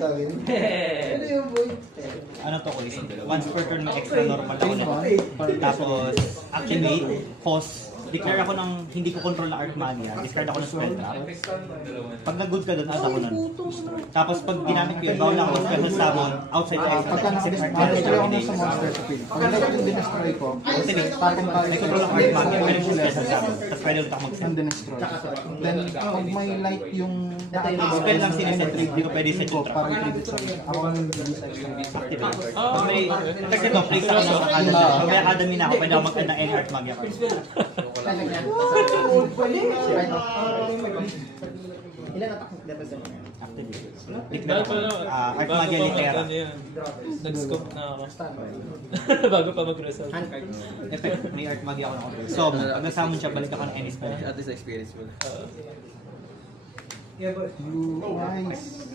sa akin. Ano yung boy? Ano to ko is, once per turn may extra normal ako na. Tapos, activate, pause, declare ako ng hindi ko control na Arcmania, discard ako ng spell trap. Pag nag-good ka doon, out ako nun. Tapos pag ginamit ko yun, bawal na ako mag-special summon outside the Pagka nakadestroy ako na sa monster sa field. Pag like yung dinastroy ko, kasi may control ng Arcmania, pwede ko special summon. Tapos pwede ulit ako mag-set. ang dinastroy. Then, pag may light yung Spell lang sineset, hindi ko pwede set yung trap. para i-tribute sa akin. Ako ang nag-release extra. Pag may, kasi ito, place ako ng academy. Pag may academy na ako, pwede ako mag-set ng any Arcmania card. Ilan attack mo dito sa inyo? Activate. Arcmania Litera. Nag-scope na ako. Bago pa mag-result. Effect, may Arcmania ako na control. So, pag nasamon siya, balik ako ng any spell. At least experience mo na. Blue eyes.